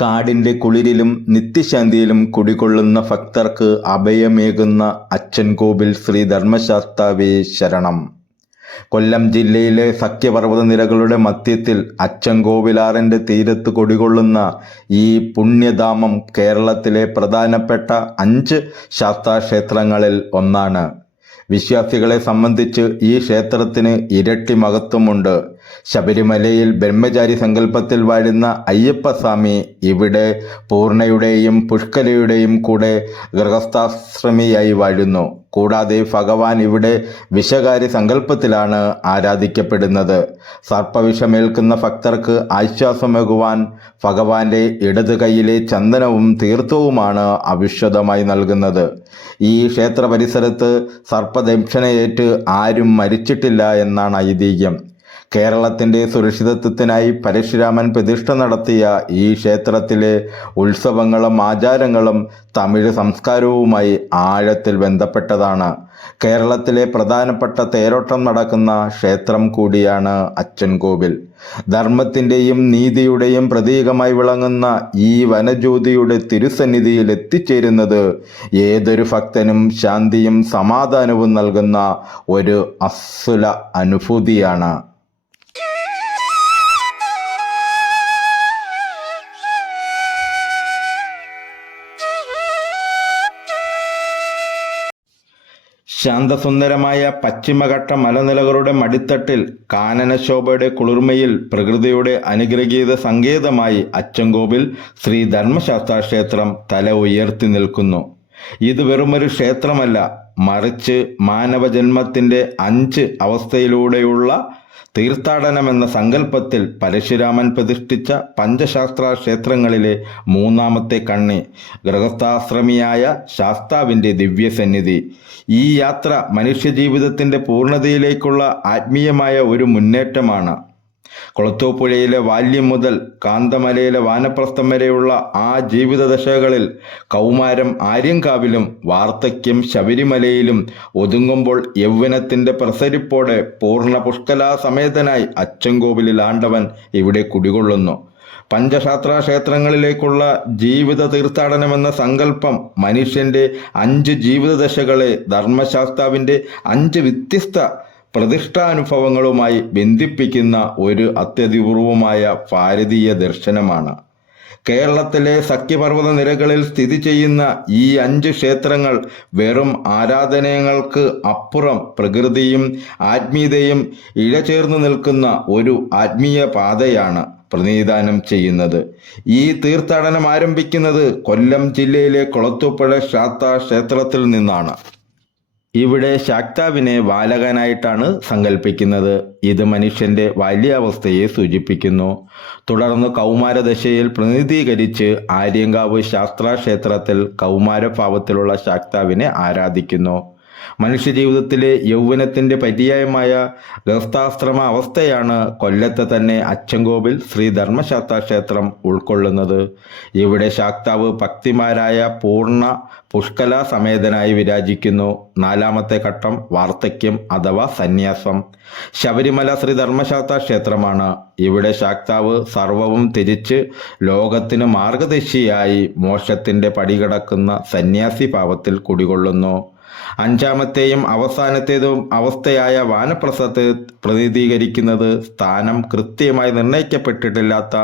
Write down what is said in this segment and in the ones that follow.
കാടിന്റെ കുളിരിലും നിത്യശാന്തിയിലും കുടികൊള്ളുന്ന ഭക്തർക്ക് അഭയമേകുന്ന അച്ഛൻകോവിൽ ശ്രീ ധർമ്മശാസ്താവേ ശരണം. കൊല്ലം ജില്ലയിലെ സഖ്യപർവത നിരകളുടെ മധ്യത്തിൽ അച്ചൻകോവിലാറിന്റെ തീരത്ത് കൊടികൊള്ളുന്ന ഈ പുണ്യധാമം കേരളത്തിലെ പ്രധാനപ്പെട്ട അഞ്ച് ശാസ്താക്ഷേത്രങ്ങളിൽ ഒന്നാണ്. വിശ്വാസികളെ സംബന്ധിച്ച് ഈ ക്ഷേത്രത്തിന് ഇരട്ടി മഹത്വമുണ്ട്. ശബരിമലയിൽ ബ്രഹ്മചാരി സങ്കല്പത്തിൽ വാഴുന്ന അയ്യപ്പസ്വാമി ഇവിടെ പൂർണയുടെയും പുഷ്കലയുടെയും കൂടെ ഗൃഹസ്ഥാശ്രമിയായി വാഴുന്നു. കൂടാതെ ഭഗവാൻ ഇവിടെ വിഷകാരി സങ്കല്പത്തിലാണ് ആരാധിക്കപ്പെടുന്നത്. സർപ്പവിഷമേൽക്കുന്ന ഭക്തർക്ക് ആശ്വാസമേകുവാൻ ഭഗവാന്റെ ഇടത് കൈയിലെ ചന്ദനവും തീർത്ഥവുമാണ് അവിശ്വതമായി നൽകുന്നത്. ഈ ക്ഷേത്ര പരിസരത്ത് സർപ്പദംക്ഷണയേറ്റ് ആരും മരിച്ചിട്ടില്ല എന്നാണ് ഐതിഹ്യം. കേരളത്തിന്റെ സുരക്ഷിതത്വത്തിനായി പരശുരാമൻ പ്രതിഷ്ഠ നടത്തിയ ഈ ക്ഷേത്രത്തിലെ ഉത്സവങ്ങളും ആചാരങ്ങളും തമിഴ് സംസ്കാരവുമായി ആഴത്തിൽ ബന്ധപ്പെട്ടതാണ്. കേരളത്തിലെ പ്രധാനപ്പെട്ട തേരോട്ടം നടക്കുന്ന ക്ഷേത്രം കൂടിയാണ് അച്ചൻകോവിൽ. ധർമ്മത്തിന്റെയും നീതിയുടെയും പ്രതീകമായി വിളങ്ങുന്ന ഈ വനജ്യോതിയുടെ തിരുസന്നിധിയിൽ എത്തിച്ചേരുന്നത് ഏതൊരു ഭക്തനും ശാന്തിയും സമാധാനവും നൽകുന്ന ഒരു അസുല അനുഭൂതിയാണ്. ശാന്തസുന്ദരമായ പശ്ചിമഘട്ട മലനിലകളുടെ മടിത്തട്ടിൽ കാനനശോഭയുടെ കുളിർമയിൽ പ്രകൃതിയുടെ അനുഗ്രഹീത സങ്കേതമായി അച്ചൻകോവിൽ ശ്രീ ധർമ്മശാസ്ത്ര ക്ഷേത്രം തല ഉയർത്തി നിൽക്കുന്നു. ഇത് വെറുമൊരു ക്ഷേത്രമല്ല മറിച്ച് മാനവജന്മത്തിന്റെ അഞ്ച് അവസ്ഥയിലൂടെയുള്ള തീർത്ഥാടനം എന്ന സങ്കല്പത്തിൽ പരശുരാമൻ പ്രതിഷ്ഠിച്ച പഞ്ചശാസ്ത്ര ക്ഷേത്രങ്ങളിലെ മൂന്നാമത്തെ കണ്ണി ഗൃഹസ്ഥാശ്രമിയായ ശാസ്താവിന്റെ ദിവ്യസന്നിധി. ഈ യാത്ര മനുഷ്യജീവിതത്തിന്റെ പൂർണതയിലേക്കുള്ള ആത്മീയമായ ഒരു മുന്നേറ്റമാണ്. കൊളത്തൂപ്പുഴയിലെ ബാല്യം മുതൽ കാന്തമലയിലെ വാനപ്രസ്ഥം വരെയുള്ള ആ ജീവിത ദശകളിൽ കൗമാരം ആര്യങ്കാവിലും വാർദ്ധക്യം ശബരിമലയിലും ഒതുങ്ങുമ്പോൾ യൗവനത്തിന്റെ പ്രസരിപ്പോടെ പൂർണ പുഷ്കലാ സമേതനായി അച്ചൻകോവിലിൽ ആണ്ടവൻ ഇവിടെ കുടികൊള്ളുന്നു. പഞ്ചശാസ്ത്ര ക്ഷേത്രങ്ങളിലേക്കുള്ള ജീവിത തീർത്ഥാടനമെന്ന സങ്കല്പം മനുഷ്യന്റെ അഞ്ച് ജീവിത ദശകളെ ധർമ്മശാസ്താവിന്റെ അഞ്ച് വ്യത്യസ്ത പ്രതിഷ്ഠാനുഭവങ്ങളുമായി ബന്ധിപ്പിക്കുന്ന ഒരു അത്യതിപൂർവമായ ഭാരതീയ ദർശനമാണ്. കേരളത്തിലെ സഖ്യപർവത നിരകളിൽ സ്ഥിതി ചെയ്യുന്ന ഈ അഞ്ച് ക്ഷേത്രങ്ങൾ വെറും ആരാധനയങ്ങൾക്ക് അപ്പുറം പ്രകൃതിയും ആത്മീയതയും ഇഴചേർന്നു നിൽക്കുന്ന ഒരു ആത്മീയ പാതയാണ് പ്രതിനിധാനം ചെയ്യുന്നത്. ഈ തീർത്ഥാടനം ആരംഭിക്കുന്നത് കൊല്ലം ജില്ലയിലെ കൊളത്തുപ്പുഴ ശാത്ത ക്ഷേത്രത്തിൽ നിന്നാണ്. ഇവിടെ ശാക്താവിനെ ബാലകനായിട്ടാണ് സങ്കല്പിക്കുന്നത് ഇത് മനുഷ്യന്റെ ബാല്യാവസ്ഥയെ സൂചിപ്പിക്കുന്നു. തുടർന്ന് കൗമാരദശയിൽ പ്രതിനിധീകരിച്ച് ആര്യങ്കാവ് ശാസ്താക്ഷേത്രത്തിൽ കൗമാരഭാവത്തിലുള്ള ശാക്താവിനെ ആരാധിക്കുന്നു. മനുഷ്യജീവിതത്തിലെ യൗവനത്തിന്റെ പര്യായമായ ഗൃഹസ്ഥാശ്രമ അവസ്ഥയാണ് കൊല്ലത്തെ തന്നെ അച്ചൻകോവിൽ ശ്രീ ധർമ്മശാസ്ത്ര ക്ഷേത്രം ഉൾക്കൊള്ളുന്നത്. ഇവിടെ ശാക്താവ് ഭക്തിമാരായ പൂർണ പുഷ്കല സമേതനായി വിരാജിക്കുന്നു. നാലാമത്തെ ഘട്ടം വാർദ്ധക്യം അഥവാ സന്യാസം. ശബരിമല ശ്രീ ധർമ്മശാസ്ത്ര ക്ഷേത്രമാണ്. ഇവിടെ ശാക്താവ് സർവവും തിരിച്ച് ലോകത്തിന് മാർഗദർശിയായി മോക്ഷത്തിന്റെ പടികടക്കുന്ന സന്യാസി ഭാവത്തിൽ കുടികൊള്ളുന്നു. അഞ്ചാമത്തെയും അവസാനത്തേതും അവസ്ഥയായ വാനപ്രസത്തെ പ്രതിനിധീകരിക്കുന്നത് സ്ഥാനം കൃത്യമായി നിർണയിക്കപ്പെട്ടിട്ടില്ലാത്ത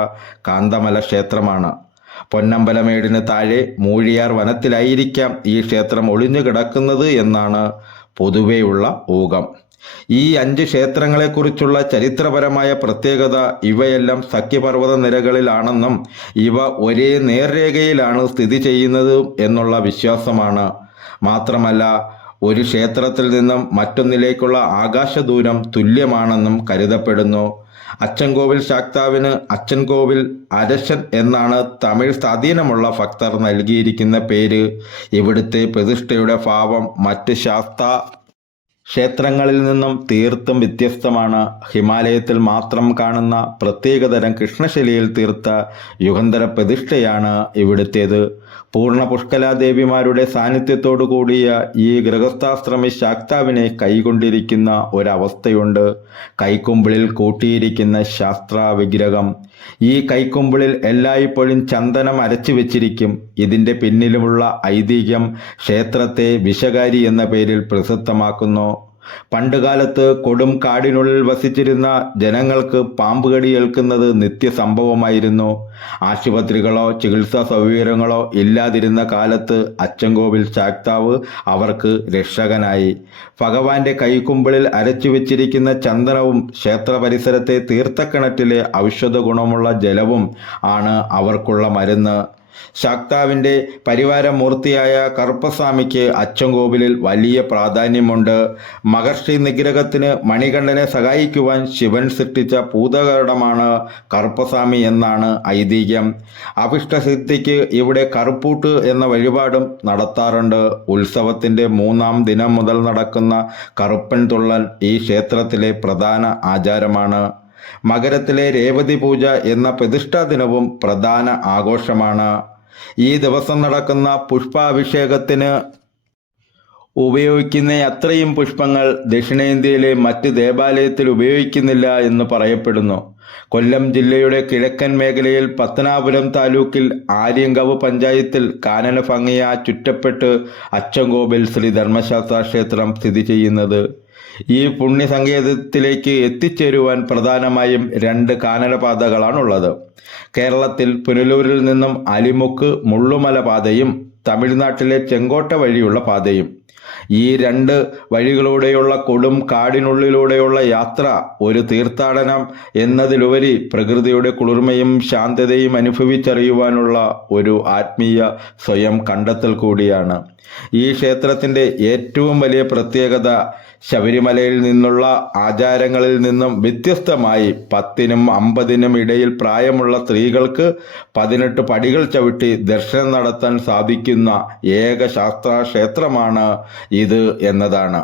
കാന്തമല ക്ഷേത്രമാണ്. പൊന്നമ്പലമേടിന് താഴെ മൂഴിയാർ വനത്തിലായിരിക്കാം ഈ ക്ഷേത്രം ഒളിഞ്ഞു കിടക്കുന്നത് എന്നാണ് പൊതുവെയുള്ള ഊഹം. ഈ അഞ്ച് ക്ഷേത്രങ്ങളെക്കുറിച്ചുള്ള ചരിത്രപരമായ പ്രത്യേകത ഇവയെല്ലാം സഖ്യപർവത നിരകളിലാണെന്നും ഇവ ഒരേ നേർരേഖയിലാണ് സ്ഥിതി ചെയ്യുന്നത് എന്നുള്ള വിശ്വാസമാണ്. മാത്രമല്ല ഒരു ക്ഷേത്രത്തിൽ നിന്നും മറ്റൊന്നിലേക്കുള്ള ആകാശദൂരം തുല്യമാണെന്നും കരുതപ്പെടുന്നു. അച്ചൻകോവിൽ ശാക്താവിന് അച്ചൻകോവിൽ അരശൻ എന്നാണ് തമിഴ് സ്വാധീനമുള്ള ഭക്തർ നൽകിയിരിക്കുന്ന പേര്. ഇവിടുത്തെ പ്രതിഷ്ഠയുടെ ഭാവം മറ്റ് ശാസ്ത ക്ഷേത്രങ്ങളിൽ നിന്നും തീർത്തും വ്യത്യസ്തമാണ്. ഹിമാലയത്തിൽ മാത്രം കാണുന്ന പ്രത്യേകതരം കൃഷ്ണശിലയിൽ തീർത്ത യുഗന്ധര പ്രതിഷ്ഠയാണ് ഇവിടുത്തേത്. പൂർണ പുഷ്കലാദേവിമാരുടെ സാന്നിധ്യത്തോടു കൂടിയ ഈ ഗൃഹസ്ഥാശ്രമി ശാക്താവിനെ കൈകൊണ്ടിരിക്കുന്ന ഒരവസ്ഥയുണ്ട്. കൈക്കുമ്പിളിൽ കൂട്ടിയിരിക്കുന്ന ശാസ്ത്ര വിഗ്രഹം ഈ കൈക്കുമ്പിളിൽ എല്ലായ്പ്പോഴും ചന്ദനം അരച്ചു വെച്ചിരിക്കും. ഇതിന്റെ പിന്നിലുമുള്ള ഐതിഹ്യം ക്ഷേത്രത്തെ വിഷകാരി എന്ന പേരിൽ പ്രസിദ്ധമാക്കുന്നു. പണ്ടുകാലത്ത് കൊടും കാടിനുള്ളിൽ വസിച്ചിരുന്ന ജനങ്ങൾക്ക് പാമ്പുകടി ഏൽക്കുന്നത് നിത്യസംഭവമായിരുന്നു. ആശുപത്രികളോ ചികിത്സാ സൗകര്യങ്ങളോ ഇല്ലാതിരുന്ന കാലത്ത് അച്ചൻകോവിൽ ശാക്താവ് അവർക്ക് രക്ഷകനായി. ഭഗവാന്റെ കൈക്കുമ്പിളിൽ അരച്ചു വെച്ചിരിക്കുന്ന ചന്ദനവും ക്ഷേത്ര പരിസരത്തെ തീർത്ഥക്കിണറ്റിലെ ഔഷധ ഗുണമുള്ള ജലവും ആണ് അവർക്കുള്ള മരുന്ന്. ശാക്താവിന്റെ പരിവാരമൂർത്തിയായ കറുപ്പസ്വാമിക്ക് അച്ചൻകോവിലിൽ വലിയ പ്രാധാന്യമുണ്ട്. മഹർഷി നിഗ്രഹത്തിന് മണികണ്ഠനെ സഹായിക്കുവാൻ ശിവൻ സൃഷ്ടിച്ച പൂതകരണമാണ് കറുപ്പസ്വാമി എന്നാണ് ഐതിഹ്യം. അഭിഷ്ടസിദ്ധിക്ക് ഇവിടെ കറുപ്പൂട്ട് എന്ന വഴിപാടും നടത്താറുണ്ട്. ഉത്സവത്തിന്റെ മൂന്നാം ദിനം മുതൽ നടക്കുന്ന കറുപ്പൻ തുള്ളൽ ഈ ക്ഷേത്രത്തിലെ പ്രധാന ആചാരമാണ്. മകരത്തിലെ രേവതി പൂജ എന്ന പ്രതിഷ്ഠാ ദിനവും പ്രധാന ആഘോഷമാണ്. ഈ ദിവസം നടക്കുന്ന പുഷ്പാഭിഷേകത്തിന് ഉപയോഗിക്കുന്ന അത്രയും പുഷ്പങ്ങൾ ദക്ഷിണേന്ത്യയിലെ മറ്റ് ദേവാലയത്തിൽ ഉപയോഗിക്കുന്നില്ല എന്ന് പറയപ്പെടുന്നു. കൊല്ലം ജില്ലയുടെ കിഴക്കൻ മേഖലയിൽ പത്തനാപുരം താലൂക്കിൽ ആര്യങ്കാവ് പഞ്ചായത്തിൽ കാനന ഭംഗിയ ചുറ്റപ്പെട്ട് അച്ചൻകോവിൽ ശ്രീ ധർമ്മശാസ്ത്ര ക്ഷേത്രം സ്ഥിതി ചെയ്യുന്നത്. ഈ പുണ്യസങ്കേതത്തിലേക്ക് എത്തിച്ചേരുവാൻ പ്രധാനമായും രണ്ട് കാനനപാതകളാണുള്ളത് കേരളത്തിൽ പുനലൂരിൽ നിന്നും അലിമുക്ക് മുള്ളുമല പാതയും തമിഴ്നാട്ടിലെ ചെങ്കോട്ട വഴിയുള്ള പാതയും. ഈ രണ്ട് വഴികളിലൂടെയുള്ള കൊടും കാടിനുള്ളിലൂടെയുള്ള യാത്ര ഒരു തീർത്ഥാടനം എന്നതിലുപരി പ്രകൃതിയുടെ കുളിർമയും ശാന്തതയും അനുഭവിച്ചറിയുവാനുള്ള ഒരു ആത്മീയ സ്വയം കണ്ടെത്തൽ കൂടിയാണ്. ഈ ക്ഷേത്രത്തിന്റെ ഏറ്റവും വലിയ പ്രത്യേകത ശബരിമലയിൽ നിന്നുള്ള ആചാരങ്ങളിൽ നിന്നും വ്യത്യസ്തമായി പത്തിനും അമ്പതിനും ഇടയിൽ പ്രായമുള്ള സ്ത്രീകൾക്ക് പതിനെട്ട് പടികൾ ചവിട്ടി ദർശനം നടത്താൻ സാധിക്കുന്ന ഏക ശാസ്ത്ര ക്ഷേത്രമാണ് ഇത് എന്നതാണ്.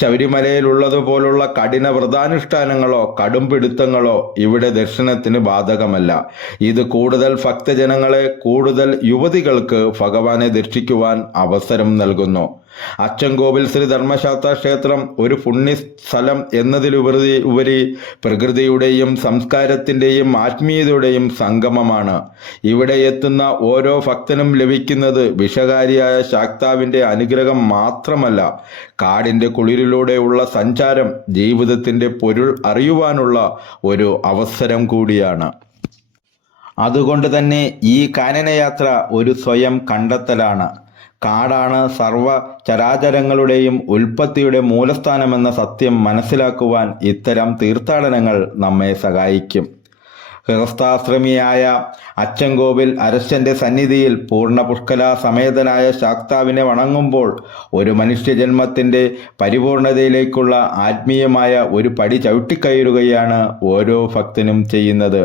ശബരിമലയിലുള്ളതുപോലുള്ള കഠിന വ്രതാനുഷ്ഠാനങ്ങളോ കടുംപിടുത്തങ്ങളോ ഇവിടെ ദർശനത്തിന് ബാധകമല്ല. ഇത് കൂടുതൽ ഭക്തജനങ്ങളെ കൂടുതൽ യുവതികൾക്ക് ഭഗവാനെ ദർശിക്കുവാൻ അവസരം നൽകുന്നു. അച്ചൻകോവിൽ ശ്രീ ധർമ്മശാസ്ത്ര ക്ഷേത്രം ഒരു പുണ്യ സ്ഥലം എന്നതിലുപരി ഉപരി പ്രകൃതിയുടെയും സംസ്കാരത്തിന്റെയും ആത്മീയതയുടെയും സംഗമമാണ്. ഇവിടെ എത്തുന്ന ഓരോ ഭക്തനും ലഭിക്കുന്നത് വിഷകാരിയായ ശാക്താവിന്റെ അനുഗ്രഹം മാത്രമല്ല കാടിന്റെ കുളിരിലൂടെയുള്ള സഞ്ചാരം ജീവിതത്തിന്റെ പൊരുൾ അറിയുവാനുള്ള ഒരു അവസരം കൂടിയാണ്. അതുകൊണ്ട് തന്നെ ഈ കാനനയാത്ര ഒരു സ്വയം കണ്ടെത്തലാണ്. കാടാണ് സർവ ചരാചരങ്ങളുടെയും ഉൽപ്പത്തിയുടെ മൂലസ്ഥാനമെന്ന സത്യം മനസ്സിലാക്കുവാൻ ഇത്തരം തീർത്ഥാടനങ്ങൾ നമ്മെ സഹായിക്കും. ഗൃഹസ്ഥാശ്രമിയായ അച്ചൻകോവിൽ അരശന്റെ സന്നിധിയിൽ പൂർണ പുഷ്കല സമേതനായ ശാക്താവിനെ വണങ്ങുമ്പോൾ ഒരു മനുഷ്യജന്മത്തിന്റെ പരിപൂർണതയിലേക്കുള്ള ആത്മീയമായ ഒരു പടി ചവിട്ടിക്കയറുകയാണ് ഓരോ ഭക്തനും ചെയ്യുന്നത്.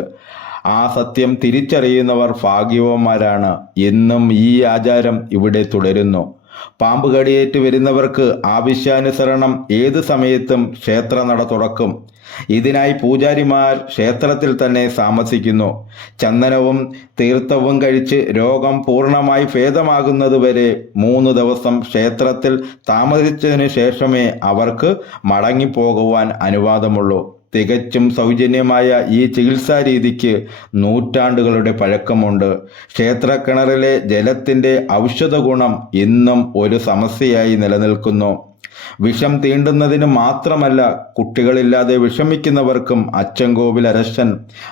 ആ സത്യം തിരിച്ചറിയുന്നവർ ഭാഗ്യവന്മാരാണ്. എന്നും ഈ ആചാരം ഇവിടെ തുടരുന്നു. പാമ്പ് കടിയേറ്റ് വരുന്നവർക്ക് ആവശ്യാനുസരണം ഏത് സമയത്തും ക്ഷേത്രനട തുറക്കും. ഇതിനായി പൂജാരിമാർ ക്ഷേത്രത്തിൽ തന്നെ താമസിക്കുന്നു. ചന്ദനവും തീർത്ഥവും കഴിച്ച് രോഗം പൂർണമായി ഭേദമാകുന്നതുവരെ മൂന്ന് ദിവസം ക്ഷേത്രത്തിൽ താമസിച്ചതിനു ശേഷമേ അവർക്ക് മടങ്ങിപ്പോകുവാൻ അനുവാദമുള്ളൂ. തികച്ചും സൗജന്യമായ ഈ ചികിത്സാ രീതിക്ക് നൂറ്റാണ്ടുകളുടെ പഴക്കമുണ്ട്. ക്ഷേത്രക്കിണറിലെ ജലത്തിന്റെ ഔഷധ ഗുണം ഇന്നും ഒരു സമസ്യയായി നിലനിൽക്കുന്നു. വിഷം തീണ്ടുന്നതിന് മാത്രമല്ല കുട്ടികളില്ലാതെ വിഷമിക്കുന്നവർക്കും അച്ചൻകോവിൽ അരശൻ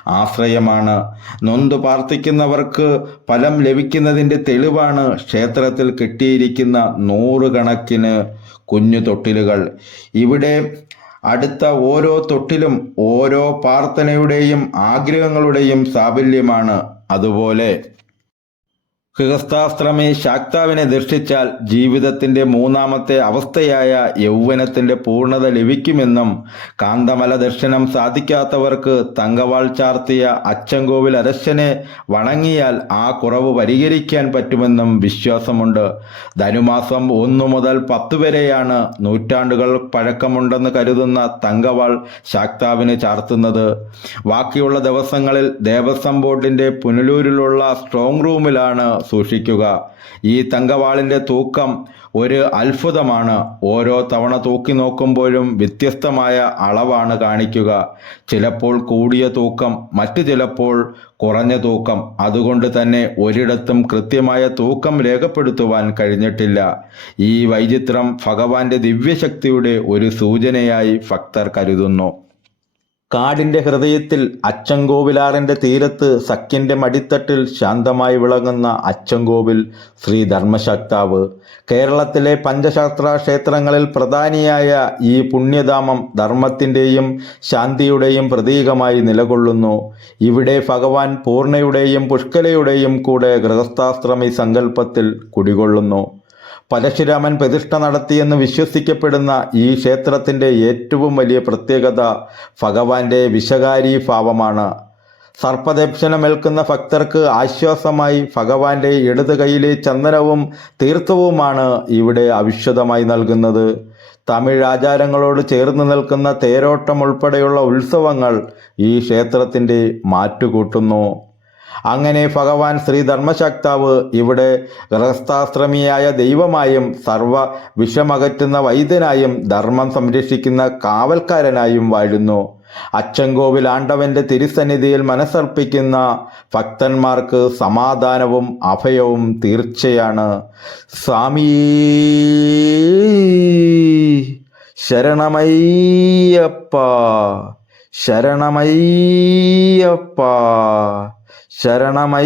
ആശ്രയമാണ്. നൊന്തു പ്രാർത്ഥിക്കുന്നവർക്ക് ഫലം ലഭിക്കുന്നതിന്റെ തെളിവാണ് ക്ഷേത്രത്തിൽ കിട്ടിയിരിക്കുന്ന നൂറുകണക്കിന് കുഞ്ഞു തൊട്ടിലുകൾ ഇവിടെ അടുത്ത ഓരോ തൊട്ടിലും ഓരോ പ്രാർത്ഥനയുടെയും ആഗ്രഹങ്ങളുടെയും സാഫല്യമാണ് അതുപോലെ. ഗൃഹസ്ഥാശ്രമി ശാക്താവിനെ ദർശിച്ചാൽ ജീവിതത്തിന്റെ മൂന്നാമത്തെ അവസ്ഥയായ യൗവനത്തിന്റെ പൂർണത ലഭിക്കുമെന്നും കാന്തമല ദർശനം സാധിക്കാത്തവർക്ക് തങ്കവാൾ ചാർത്തിയ അച്ചൻകോവിൽ അരശനെ വണങ്ങിയാൽ ആ കുറവ് പരിഹരിക്കാൻ പറ്റുമെന്നും വിശ്വാസമുണ്ട്. ധനുമാസം ഒന്നു മുതൽ പത്ത് വരെയാണ് നൂറ്റാണ്ടുകൾ പഴക്കമുണ്ടെന്ന് കരുതുന്ന തങ്കവാൾ ശാക്താവിന് ചാർത്തുന്നത്. ബാക്കിയുള്ള ദിവസങ്ങളിൽ ദേവസ്വം ബോർഡിന്റെ പുനലൂരിലുള്ള സ്ട്രോങ് റൂമിലാണ് സൂക്ഷിക്കുക. ഈ തങ്കവാളിന്റെ തൂക്കം ഒരു അത്ഭുതമാണ്. ഓരോ തവണ തൂക്കി നോക്കുമ്പോഴും വ്യത്യസ്തമായ അളവാണ് കാണിക്കുക. ചിലപ്പോൾ കൂടിയ തൂക്കം മറ്റു ചിലപ്പോൾ കുറഞ്ഞ തൂക്കം. അതുകൊണ്ട് തന്നെ ഒരിടത്തും കൃത്യമായ തൂക്കം രേഖപ്പെടുത്തുവാൻ കഴിഞ്ഞിട്ടില്ല. ഈ വൈചിത്രം ഭഗവാന്റെ ദിവ്യശക്തിയുടെ ഒരു സൂചനയായി ഭക്തർ കരുതുന്നു. കാടിന്റെ ഹൃദയത്തിൽ അച്ചങ്കോവിലാറിന്റെ തീരത്ത് സഖ്യന്റെ മടിത്തട്ടിൽ ശാന്തമായി വിളങ്ങുന്ന അച്ചങ്കോവിൽ ശ്രീ ധർമ്മശക്താവ്. കേരളത്തിലെ പഞ്ചശാസ്ത്ര ക്ഷേത്രങ്ങളിൽ പ്രധാനിയായ ഈ പുണ്യധാമം ധർമ്മത്തിന്റെയും ശാന്തിയുടെയും പ്രതീകമായി നിലകൊള്ളുന്നു. ഇവിടെ ഭഗവാൻ പൂർണയുടെയും പുഷ്കലയുടെയും കൂടെ ഗൃഹസ്ഥാശ്രമി സങ്കല്പത്തിൽ കുടികൊള്ളുന്നു. പരശുരാമൻ പ്രതിഷ്ഠ നടത്തിയെന്ന് വിശ്വസിക്കപ്പെടുന്ന ഈ ക്ഷേത്രത്തിന്റെ ഏറ്റവും വലിയ പ്രത്യേകത ഭഗവാന്റെ വിഷകാരി ഭാവമാണ്. സർപ്പദക്ഷിണമേൽക്കുന്ന ഭക്തർക്ക് ആശ്വാസമായി ഭഗവാന്റെ ഇടത് കൈയിലെ ചന്ദനവും തീർത്ഥവുമാണ് ഇവിടെ അവിശ്വതമായി നൽകുന്നത്. തമിഴ് ആചാരങ്ങളോട് ചേർന്ന് നിൽക്കുന്ന തേരോട്ടം ഉൾപ്പെടെയുള്ള ഉത്സവങ്ങൾ ഈ ക്ഷേത്രത്തിന്റെ മാറ്റുകൂട്ടുന്നു. അങ്ങനെ ഭഗവാൻ ശ്രീ ധർമ്മശക്താവ് ഇവിടെ ഗൃഹസ്ഥാശ്രമിയായ ദൈവമായും സർവ വിഷമകറ്റുന്ന വൈദ്യനായും ധർമ്മം സംരക്ഷിക്കുന്ന കാവൽക്കാരനായും വാഴുന്നു. അച്ചൻകോവിൽ ആണ്ടവന്റെ തിരുസന്നിധിയിൽ മനസ്സർപ്പിക്കുന്ന ഭക്തന്മാർക്ക് സമാധാനവും അഭയവും തീർച്ചയാണ്. സ്വാമി ശരണമയ്യപ്പ ശരണമയ്യപ്പ. ശരണമയ്യപ്പ.